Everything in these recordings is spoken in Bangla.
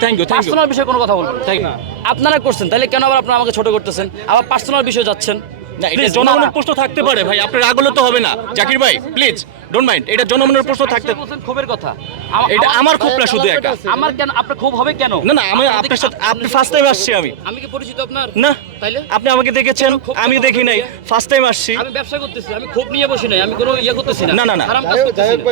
থ্যাংক ইউ পার্সোনাল বিষয়ে কোনো কথা বলবেন তাই না আপনারা করছেন তাহলে কেন আবার আপনারা আমাকে ছোট করতেছেন? আবার পার্সোনাল বিষয়ে যাচ্ছেন? জনগণের। প্রশ্ন থাকতে পারে ভাই আপনার রাগলে তো হবে না। জাকির ভাই প্লিজ ডোন্ট মাইন্ড এটা জনগণের প্রশ্ন থাকতে আপনি ক্ষোভের কথা। এটা আমার খুব না শুধু একা। আমার কেন? আপনার ক্ষোভ হবে কেন? না না আমি আপনার সাথে আপনি ফার্স্ট টাইম আসছি আমি। আমি কি পরিচিত আপনার? না তাইলে? আপনি আমাকে দেখেছেন আমি দেখি নাই। ফার্স্ট টাইম আসছি। আমি ব্যবসা করতেছি আমি ক্ষোভ নিয়ে বসি নাই আমি কোনো ইয়ে করতেছি না। না, না, না।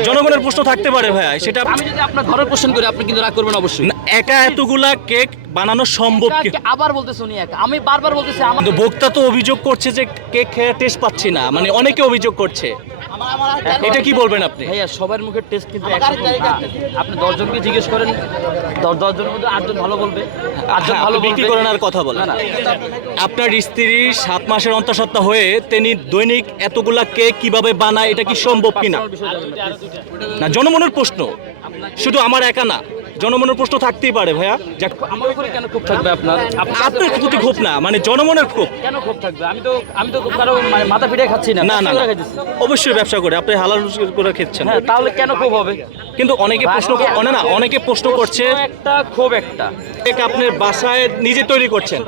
জনগণের প্রশ্ন থাকতে পারে ভাই সেটা আমি যদি আপনার ঘরের কোশ্চেন করি আপনি কিন্তু রাগ করবেন অবশ্যই। একা এতগুলা কেক বানানো সম্ভব আবার বলতেছি উনি একা। আমি বারবার বলতেছি আমার কিন্তু ভোক্তা তো অভিযোগ করছে যে কেক খেয়ে টেস্ট পাচ্ছি না। মানে অনেকে অভিযোগ করছে। এটা কি বলবেন আপনি? ভাইয়া সবার মুখের টেস্ট কিন্তু একরকম। আপনি দশজনকে জিজ্ঞেস করেন দশ দশজনের মধ্যে আটজন ভালো বলবে। আটজন হ্যাঁ, ভালো বিক্রি করেন আর কথা বলেন। আপনার স্ত্রী সাত মাসের অন্তঃসত্ত্বা হয়ে তিনি দৈনিক এতগুলা কেক কীভাবে বানায় এটা কি সম্ভব কিনা। না জনমনের প্রশ্ন। শুধু আমার একা না। জনমনের প্রশ্ন থাকতেই পারে ভাইয়া। যাক, আমার উপরে কেন ক্ষোভ থাকবে আপনার? আপনি- আপনার প্রতি ক্ষোভ না মানে জনমনের ক্ষোভ। কেন ক্ষোভ থাকবে? আমি তো আমি তো কারও মানে মাথা পিঠে খাচ্ছি না না না। অবশ্যই ব্যবসা করে আপনি হালাল করে খেচ্ছেন। হ্যাঁ তাহলে কেন ক্ষোভ হবে? কিন্তু অনেকে প্রশ্ন করে না অনেকে প্রশ্ন করছে একটা ক্ষোভ একটা। আপনার বাসায় নিজে তৈরি করছেন।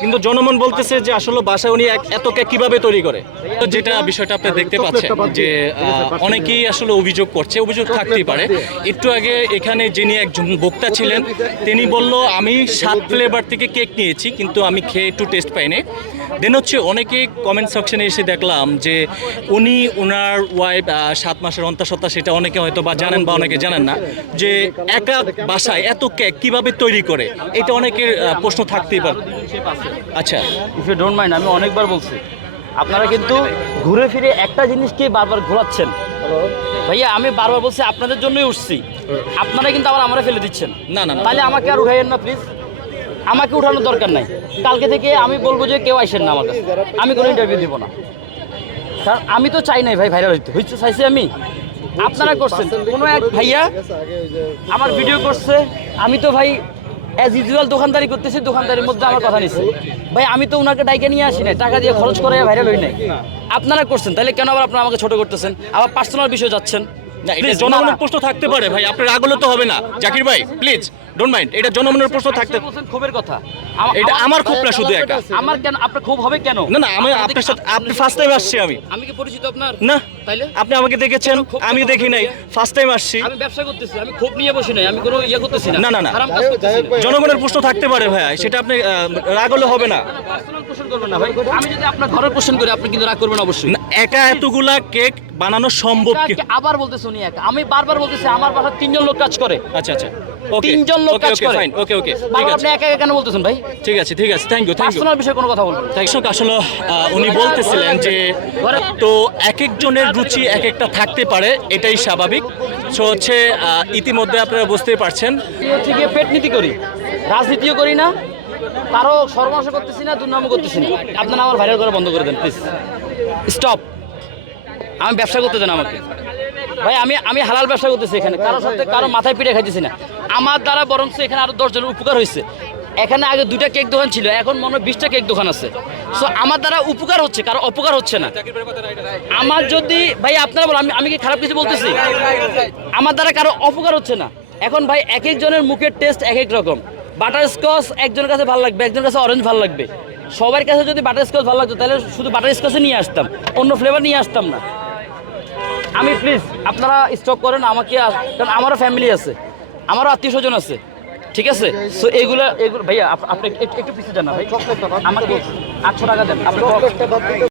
কিন্তু জনমন বলতেছে যে আসলে বাসায় উনি এত কেক কীভাবে তৈরি করে? তো যেটা বিষয়টা আপনি দেখতে পাচ্ছেন যে অনেকেই আসলে অভিযোগ করছে অভিযোগ থাকতেই পারে। একটু আগে এখানে যিনি একজন বক্তা ছিলেন তিনি বলল আমি সাত ফ্লেভার থেকে কেক নিয়েছি কিন্তু আমি খেয়ে একটু টেস্ট পাইনি দেন হচ্ছে অনেকেই কমেন্ট সেকশনে এসে দেখলাম যে উনি ওনার ওয়াইফ সাত মাসের অন্তঃসত্ত্বা সেটা অনেকে হয়তো বা জানেন বা অনেকে জানেন না যে একা বাসায় এত কেক কীভাবে তৈরি করে? এটা অনেকের প্রশ্ন থাকতেই পারে। আচ্ছা। ইফ ইউ ডোন্ট মাইন্ড আমি অনেকবার বলছি। আপনারা কিন্তু ঘুরে ফিরে একটা জিনিসকে বারবার ঘোরাচ্ছেন। ভাইয়া আমি বারবার বলছি আপনাদের জন্যই উঠছি। আপনারা কিন্তু আবার আমরা ফেলে দিচ্ছেন। না, না। তাহলে আমাকে আর উঠাইয়েন না প্লিজ আমাকে উঠানোর দরকার নাই। কালকে থেকে আমি বলব যে কেউ আসেন না আমার কাছে। আমি কোনো ইন্টারভিউ দিব না। কারণ আমি তো চাই নাই ভাই ভাইরাল হইতে। হইতে চাইছি আমি। আপনারা করছেন। কোনো এক ভাইয়া আমার ভিডিও করছে। আমি তো ভাই অ্যাজ ইউজুয়াল দোকানদারি করতেছি দোকানদারির মধ্যে আমার কথা নিচ্ছে ভাই আমি তো ওনাকে ডাইকে নিয়ে আসি না টাকা দিয়ে খরচ করে ভাইরাল হই নাই। আপনারা করছেন তাহলে কেন আবার আপনারা আমাকে ছোট করতেছেন? আবার পার্সোনাল বিষয়ে যাচ্ছেন? জনগণের। প্রশ্ন থাকতে পারে ভাই আপনার আগলে তো হবে না। জাকির ভাই প্লিজ ডোন্ট মাইন্ড এটা জনগণের প্রশ্ন থাকতে ক্ষোভের কথা। এটা আমার- ক্ষোভ না শুধু একা। আমার কেন আপনার ক্ষোভ হবে কেন? না না আমি আপনার সাথে আপনি ফার্স্ট টাইম আসছি আমি। আমি কি পরিচিত আপনার? না। তাইলে? আপনি আমাকে দেখেছেন আমি দেখি নাই। ফার্স্ট টাইম আসছি। আমি ব্যবসা করতেছি আমি ক্ষোভ নিয়ে বসি নাই আমি কোনো ইয়ে করতেছি না। না, না, জনগণের প্রশ্ন থাকতে পারে ভাইয়া সেটা আপনি আহ, রাগ হলে হবে না। ভাই। আমি যদি আপনার ঘরের কোশ্চেন করি আপনি কিন্তু রাগ করবেন অবশ্যই। একা এতগুলা কেক বানানো সম্ভব আবার বলতেছি উনি একা। আমি বারবার বলতেছি আমার বাসায় তিনজন লোক কাজ করে। আচ্ছা আচ্ছা। তিনজন লোক কাজ করে। ফাইন ওকে ওকে ঠিক আছে। আপনি একা একা কেন বলতেছেন ভাই? ঠিক আছে ঠিক আছে। Thank you thank you personal বিষয়ে কোনো কথা বলবেন দর্শক আসলে উনি বলতেছিলেন যে তো এক একজনের রুচি এক একটা থাকতে পারে এটাই স্বাভাবিক। সো হচ্ছে ইতিমধ্যে আপনারা বুঝতেই পারছেন। আমি হচ্ছে গিয়ে পেট নীতি করি রাজনীতিও করি না কারও সর্বনাশ করতেছি না দুর্নামও করতেছি না। আপনারা আমার ভাইরাল করা বন্ধ করে দেন প্লিজ স্টপ আমি ব্যবসা করতে দেন আমাকে। ভাই আমি আমি হালাল ব্যবসা করতেছি এখানে। কারোর সাথে কারও মাথায় পিঠে খাইতেছি না। আমার দ্বারা বরং এখানে আরও দশজনের উপকার হয়েছে। এখানে আগে দুইটা কেক দোকান ছিল, এখন মনে হয় বিশটা কেক দোকান আছে। সো আমার দ্বারা উপকার হচ্ছে, কারও অপকার হচ্ছে না। আমার যদি, ভাই আপনারা বলেন, আমি আমি কি খারাপ কিছু বলতেছি? আমার দ্বারা কারও অপকার হচ্ছে না। এখন ভাই এক একজনের মুখের টেস্ট এক এক রকম। বাটার স্কচ একজনের কাছে ভালো লাগবে, একজনের কাছে অরেঞ্জ ভালো লাগবে। সবার কাছে যদি বাটার স্কচ ভালো লাগতো, তাহলে শুধু বাটার স্কচে নিয়ে আসতাম, অন্য ফ্লেভার নিয়ে আসতাম না। আমি প্লিজ আপনারা স্টক করেন, আমাকে কারণ আমারও ফ্যামিলি আছে। আমারও আত্মীয় স্বজন আছে ঠিক আছে? সো এগুলো এগুলো ভাইয়া আপ- আপনি একটু একটু পিছিয়ে যান না ভাই। আমাকে আটশো টাকা দেন। আপনি